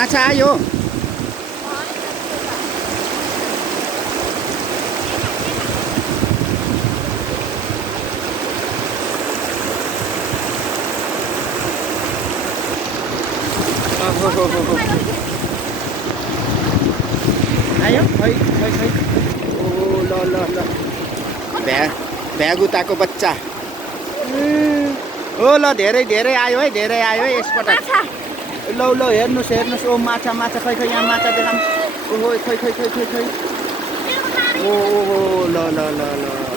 माछा आयो आयो खै खै खै ओ ल ल ल भ्यागुताको बच्चा ओ ल धेरै धेरै आयो है यसपटक लौ लौ हेर्नुहोस् हेर्नुहोस् ओ माछा माछा खै खै यहाँ माछा देखाउँ ओहो खै खै खै खै खै ओ ल ल ल ल